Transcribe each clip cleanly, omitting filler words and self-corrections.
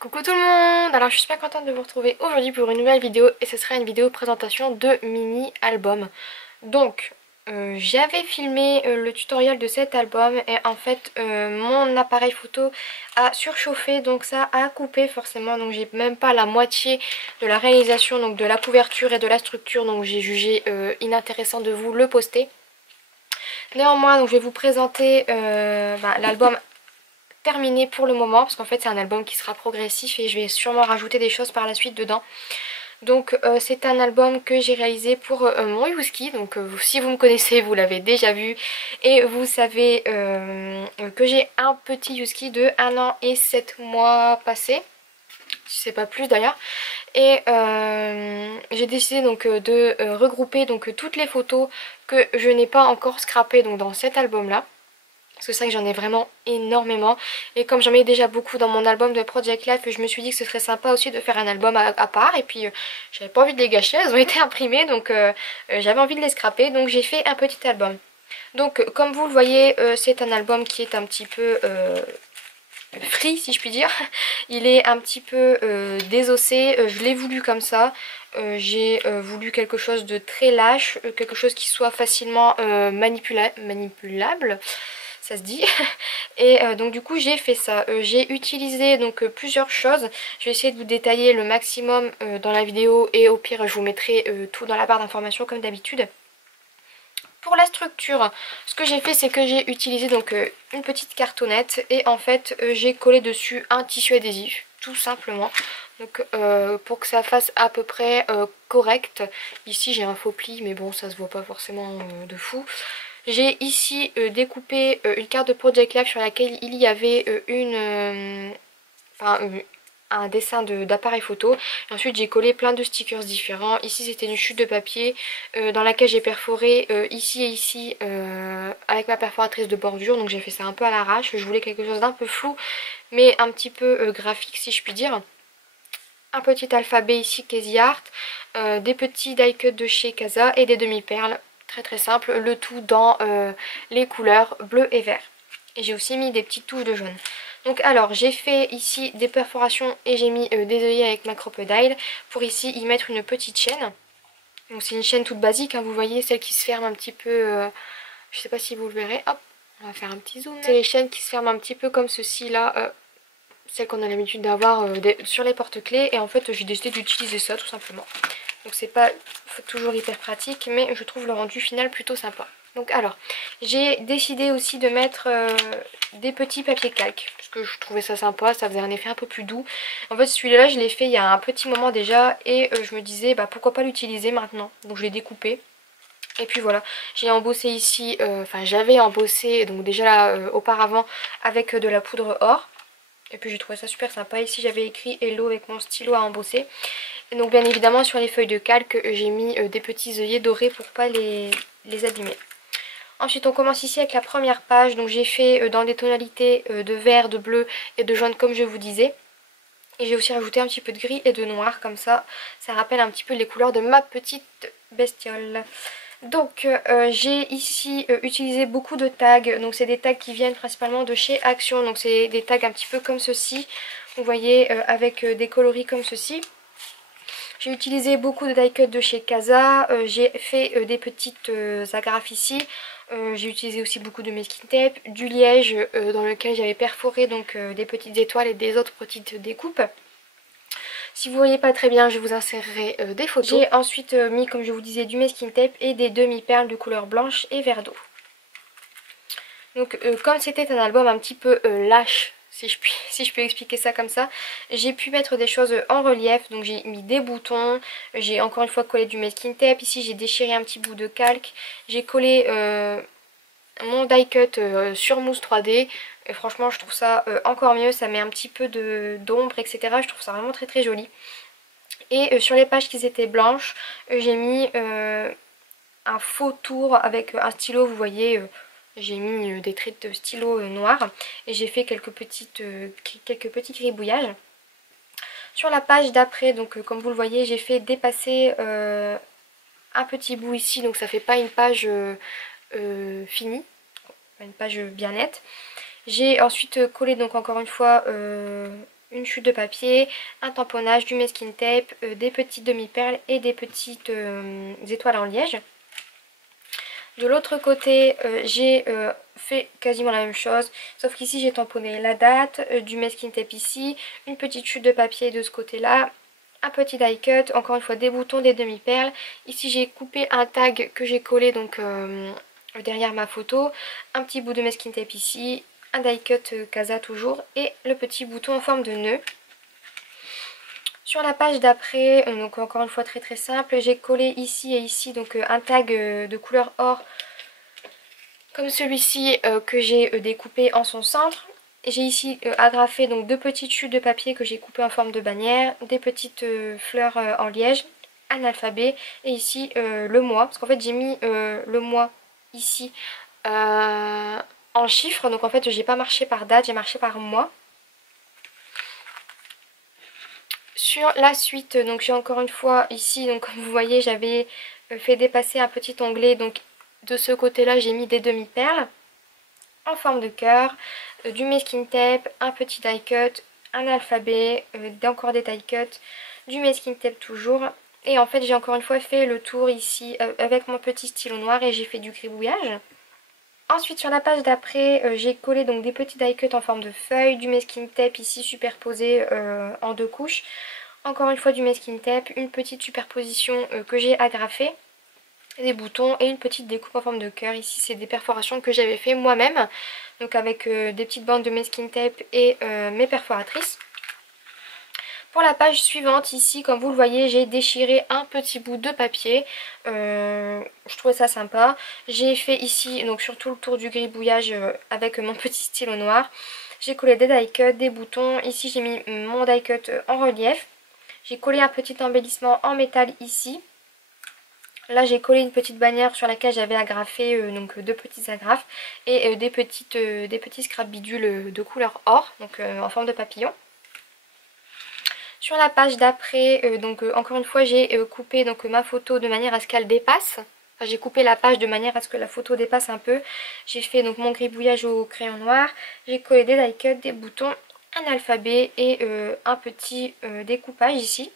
Coucou tout le monde. Alors je suis super contente de vous retrouver aujourd'hui pour une nouvelle vidéo et ce sera une vidéo présentation de mini-album. Donc j'avais filmé le tutoriel de cet album et en fait mon appareil photo a surchauffé, donc ça a coupé forcément, donc j'ai même pas la moitié de la réalisation, donc de la couverture et de la structure, donc j'ai jugé inintéressant de vous le poster. Néanmoins, donc je vais vous présenter l'album terminé pour le moment, parce qu'en fait c'est un album qui sera progressif et je vais sûrement rajouter des choses par la suite dedans. Donc c'est un album que j'ai réalisé pour mon Youski, donc si vous me connaissez vous l'avez déjà vu et vous savez que j'ai un petit Youski de 1 an et 7 mois passés, si c'est pas plus d'ailleurs. Et j'ai décidé donc de regrouper donc toutes les photos que je n'ai pas encore scrappées donc dans cet album là. Parce que c'est vrai que j'en ai vraiment énormément. Et comme j'en mets déjà beaucoup dans mon album de Project Life, je me suis dit que ce serait sympa aussi de faire un album à part. Et puis j'avais pas envie de les gâcher, elles ont été imprimées. Donc j'avais envie de les scraper. Donc j'ai fait un petit album. Donc comme vous le voyez, c'est un album qui est un petit peu free si je puis dire. Il est un petit peu désossé. Je l'ai voulu comme ça. J'ai voulu quelque chose de très lâche. Quelque chose qui soit facilement manipulable. Ça se dit. Et donc du coup j'ai fait ça. J'ai utilisé donc plusieurs choses. Je vais essayer de vous détailler le maximum dans la vidéo et au pire je vous mettrai tout dans la barre d'informations comme d'habitude. Pour la structure, ce que j'ai fait c'est que j'ai utilisé donc une petite cartonnette et en fait j'ai collé dessus un tissu adhésif tout simplement. Donc pour que ça fasse à peu près correct. Ici j'ai un faux pli mais bon ça se voit pas forcément de fou. J'ai ici découpé une carte de Project Life sur laquelle il y avait un dessin d'appareil photo. Et ensuite j'ai collé plein de stickers différents. Ici c'était une chute de papier dans laquelle j'ai perforé ici et ici avec ma perforatrice de bordure. Donc j'ai fait ça un peu à l'arrache. Je voulais quelque chose d'un peu flou mais un petit peu graphique si je puis dire. Un petit alphabet ici Casey Art, des petits die cuts de chez Casa et des demi-perles. Très très simple, le tout dans les couleurs bleu et vert. Et j'ai aussi mis des petites touches de jaune. Donc alors j'ai fait ici des perforations et j'ai mis des œillets avec ma crocodile pour ici y mettre une petite chaîne. Donc c'est une chaîne toute basique, hein, vous voyez celle qui se ferme un petit peu, je sais pas si vous le verrez, hop, on va faire un petit zoom. C'est les chaînes qui se ferment un petit peu comme ceci là, celle qu'on a l'habitude d'avoir sur les porte-clés, et en fait j'ai décidé d'utiliser ça tout simplement. Donc c'est pas toujours hyper pratique mais je trouve le rendu final plutôt sympa. Donc alors j'ai décidé aussi de mettre des petits papiers calques parce que je trouvais ça sympa, ça faisait un effet un peu plus doux. En fait celui-là je l'ai fait il y a un petit moment déjà et je me disais bah pourquoi pas l'utiliser maintenant. Donc je l'ai découpé. Et puis voilà, j'ai embossé ici, enfin j'avais embossé donc déjà là auparavant avec de la poudre or. Et puis j'ai trouvé ça super sympa. Ici j'avais écrit Hello avec mon stylo à embosser. Et donc bien évidemment sur les feuilles de calque j'ai mis des petits œillets dorés pour pas les abîmer. Ensuite on commence ici avec la première page. Donc j'ai fait dans des tonalités de vert, de bleu et de jaune comme je vous disais. Et j'ai aussi rajouté un petit peu de gris et de noir, comme ça rappelle un petit peu les couleurs de ma petite bestiole. Donc j'ai ici utilisé beaucoup de tags. Donc c'est des tags qui viennent principalement de chez Action. Donc c'est des tags un petit peu comme ceci. Vous voyez avec des coloris comme ceci. J'ai utilisé beaucoup de die cut de chez Casa. J'ai fait des petites agrafes ici. J'ai utilisé aussi beaucoup de masking tape, du liège dans lequel j'avais perforé donc des petites étoiles et des autres petites découpes. Si vous voyez pas très bien, je vous insérerai des photos. J'ai ensuite mis, comme je vous disais, du masking tape et des demi-perles de couleur blanche et vert d'eau. Donc comme c'était un album un petit peu lâche, si je peux expliquer ça comme ça, j'ai pu mettre des choses en relief. Donc j'ai mis des boutons, j'ai encore une fois collé du masking tape. Ici j'ai déchiré un petit bout de calque, j'ai collé mon die cut sur mousse 3D. Et franchement je trouve ça encore mieux, ça met un petit peu d'ombre etc. Je trouve ça vraiment très très joli. Et sur les pages qui étaient blanches, j'ai mis un faux tour avec un stylo, vous voyez, j'ai mis des traits de stylo noir et j'ai fait quelques petits gribouillages. Sur la page d'après, donc comme vous le voyez, j'ai fait dépasser un petit bout ici, donc ça fait pas une page finie, une page bien nette. J'ai ensuite collé donc encore une fois une chute de papier, un tamponnage, du masking tape, des petites demi-perles et des petites étoiles en liège. De l'autre côté, j'ai fait quasiment la même chose, sauf qu'ici j'ai tamponné la date, du masking tape ici, une petite chute de papier de ce côté-là, un petit die cut, encore une fois des boutons, des demi-perles. Ici j'ai coupé un tag que j'ai collé donc derrière ma photo, un petit bout de masking tape ici, un die cut casa toujours et le petit bouton en forme de nœud. Sur la page d'après, donc encore une fois très simple, j'ai collé ici et ici donc un tag de couleur or comme celui-ci que j'ai découpé en son centre. J'ai ici agrafé donc deux petites chutes de papier que j'ai coupées en forme de bannière, des petites fleurs en liège, un alphabet et ici le mois, parce qu'en fait j'ai mis le mois ici en chiffres, donc en fait j'ai pas marché par date, j'ai marché par mois. Sur la suite, donc j'ai encore une fois ici, donc comme vous voyez j'avais fait dépasser un petit onglet, donc de ce côté là j'ai mis des demi-perles en forme de cœur, du masking tape, un petit die cut, un alphabet, encore des die cut, du masking tape toujours. Et en fait j'ai encore une fois fait le tour ici avec mon petit stylo noir et j'ai fait du gribouillage. Ensuite sur la page d'après j'ai collé donc des petits die cut en forme de feuilles, du masking tape ici superposé en deux couches. Encore une fois du masking tape, une petite superposition que j'ai agrafée, des boutons et une petite découpe en forme de cœur. Ici c'est des perforations que j'avais fait moi-même, donc avec des petites bandes de masking tape et mes perforatrices. Pour la page suivante ici, comme vous le voyez, j'ai déchiré un petit bout de papier, je trouvais ça sympa. J'ai fait ici donc sur tout le tour du gribouillage avec mon petit stylo noir. J'ai collé des die cuts, des boutons, ici j'ai mis mon die cut en relief. J'ai collé un petit embellissement en métal ici. Là j'ai collé une petite bannière sur laquelle j'avais agrafé donc deux petites agrafes et des petits scrap bidules de couleur or, donc en forme de papillon. Sur la page d'après, donc encore une fois j'ai coupé donc ma photo de manière à ce qu'elle dépasse. Enfin, j'ai coupé la page de manière à ce que la photo dépasse un peu. J'ai fait donc mon gribouillage au crayon noir. J'ai collé des die cuts, des boutons, un alphabet et un petit découpage ici.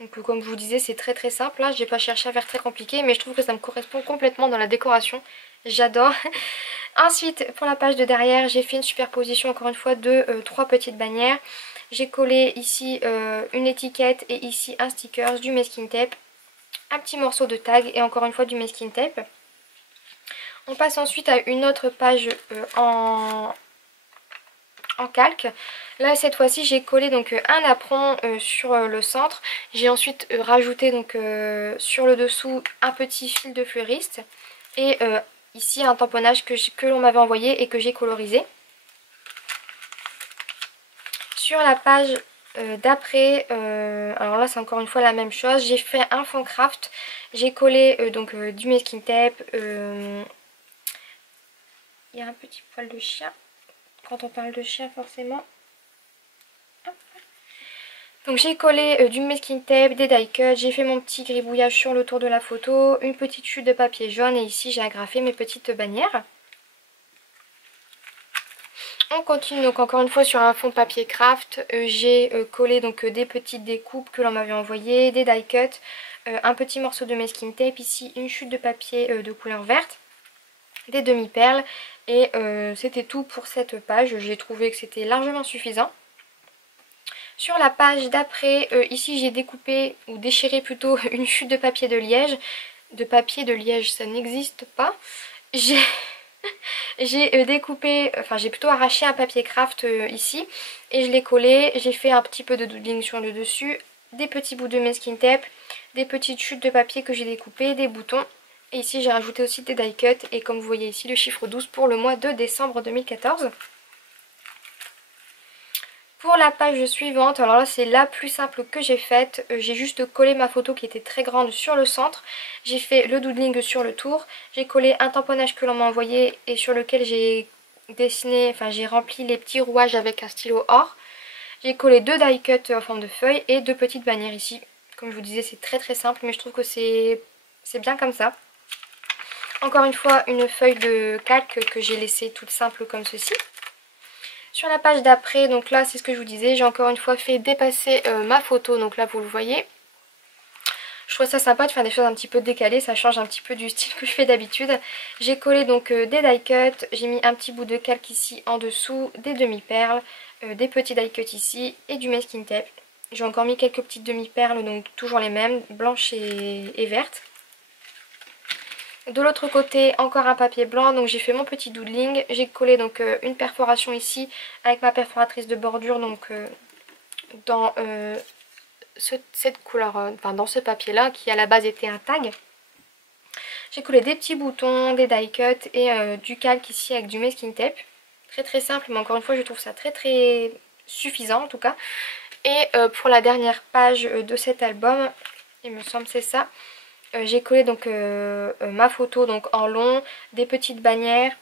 Donc comme je vous disais c'est très simple, là j'ai pas cherché à faire très compliqué mais je trouve que ça me correspond complètement dans la décoration, j'adore. Ensuite pour la page de derrière j'ai fait une superposition encore une fois de trois petites bannières. J'ai collé ici une étiquette et ici un sticker, du masking tape, un petit morceau de tag et encore une fois du masking tape. On passe ensuite à une autre page en calque. Là cette fois-ci j'ai collé donc un apron sur le centre. J'ai ensuite rajouté donc sur le dessous un petit fil de fleuriste et ici un tamponnage que l'on m'avait envoyé et que j'ai colorisé. Sur la page d'après, alors là c'est encore une fois la même chose, j'ai fait un fond craft, j'ai collé donc du masking tape, il y a un petit poil de chien, quand on parle de chien forcément. Donc j'ai collé du masking tape, des die cuts, j'ai fait mon petit gribouillage sur le tour de la photo, une petite chute de papier jaune et ici j'ai agrafé mes petites bannières. On continue donc encore une fois sur un fond papier craft, j'ai collé donc des petites découpes que l'on m'avait envoyées, des die cuts, un petit morceau de masking tape, ici une chute de papier de couleur verte, des demi-perles et c'était tout pour cette page, j'ai trouvé que c'était largement suffisant. Sur la page d'après, ici j'ai découpé, ou déchiré plutôt, une chute de papier de liège. De papier de liège, ça n'existe pas. J'ai découpé, enfin j'ai plutôt arraché un papier craft ici. Et je l'ai collé, j'ai fait un petit peu de doodling sur le dessus. Des petits bouts de masking tape, des petites chutes de papier que j'ai découpées, des boutons. Et ici j'ai rajouté aussi des die cuts. Et comme vous voyez ici, le chiffre 12 pour le mois de décembre 2014. Pour la page suivante, alors là c'est la plus simple que j'ai faite, j'ai juste collé ma photo qui était très grande sur le centre, j'ai fait le doodling sur le tour, j'ai collé un tamponnage que l'on m'a envoyé et sur lequel j'ai dessiné, enfin j'ai rempli les petits rouages avec un stylo or, j'ai collé deux die cuts en forme de feuilles et deux petites bannières ici. Comme je vous disais c'est très simple mais je trouve que c'est bien comme ça. Encore une fois une feuille de calque que j'ai laissée toute simple comme ceci. Sur la page d'après, donc là c'est ce que je vous disais, j'ai encore une fois fait dépasser ma photo, donc là vous le voyez. Je trouve ça sympa de faire des choses un petit peu décalées, ça change un petit peu du style que je fais d'habitude. J'ai collé donc des die cuts, j'ai mis un petit bout de calque ici en dessous, des demi-perles, des petits die cuts ici et du masking tape. J'ai encore mis quelques petites demi-perles, donc toujours les mêmes, blanches et vertes. De l'autre côté, encore un papier blanc, donc j'ai fait mon petit doodling. J'ai collé donc une perforation ici avec ma perforatrice de bordure, donc dans cette couleur, enfin dans ce papier là qui à la base était un tag. J'ai collé des petits boutons, des die cuts et du calque ici avec du masking tape. Très très simple, mais encore une fois je trouve ça très très suffisant en tout cas. Et pour la dernière page de cet album, il me semble c'est ça, j'ai collé donc ma photo donc en long, des petites bannières,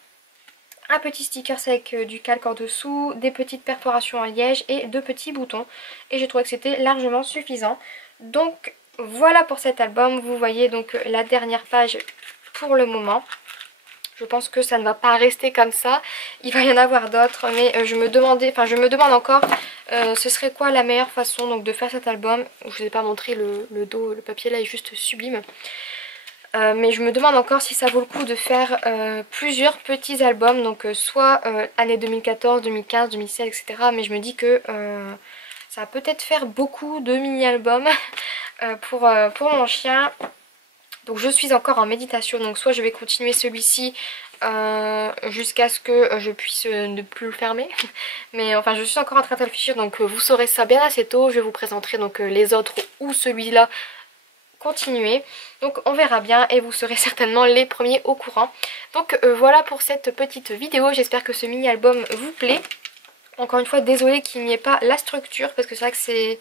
un petit sticker avec du calque en dessous, des petites perforations en liège et deux petits boutons. Et j'ai trouvé que c'était largement suffisant. Donc voilà pour cet album, vous voyez donc la dernière page pour le moment. Je pense que ça ne va pas rester comme ça, il va y en avoir d'autres, mais je me demande encore ce serait quoi la meilleure façon donc de faire cet album. Je vous ai pas montré le dos, le papier là est juste sublime. Mais je me demande encore si ça vaut le coup de faire plusieurs petits albums, donc soit année 2014, 2015, 2016, etc. Mais je me dis que ça va peut-être faire beaucoup de mini-albums pour mon chien. Donc je suis encore en méditation, donc soit je vais continuer celui-ci jusqu'à ce que je puisse ne plus le fermer. Mais enfin je suis encore en train de réfléchir, donc vous saurez ça bien assez tôt. Je vous présenterai donc les autres ou celui-là continuer. Donc on verra bien et vous serez certainement les premiers au courant. Donc voilà pour cette petite vidéo, j'espère que ce mini-album vous plaît. Encore une fois désolée qu'il n'y ait pas la structure parce que c'est vrai que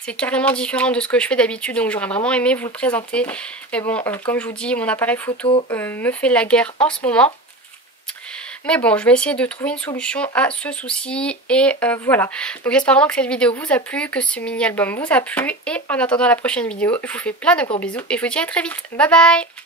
c'est carrément différent de ce que je fais d'habitude, donc j'aurais vraiment aimé vous le présenter. Mais bon, comme je vous dis, mon appareil photo me fait la guerre en ce moment. Mais bon, je vais essayer de trouver une solution à ce souci et voilà. Donc j'espère vraiment que cette vidéo vous a plu, que ce mini-album vous a plu. Et en attendant la prochaine vidéo, je vous fais plein de gros bisous et je vous dis à très vite. Bye bye!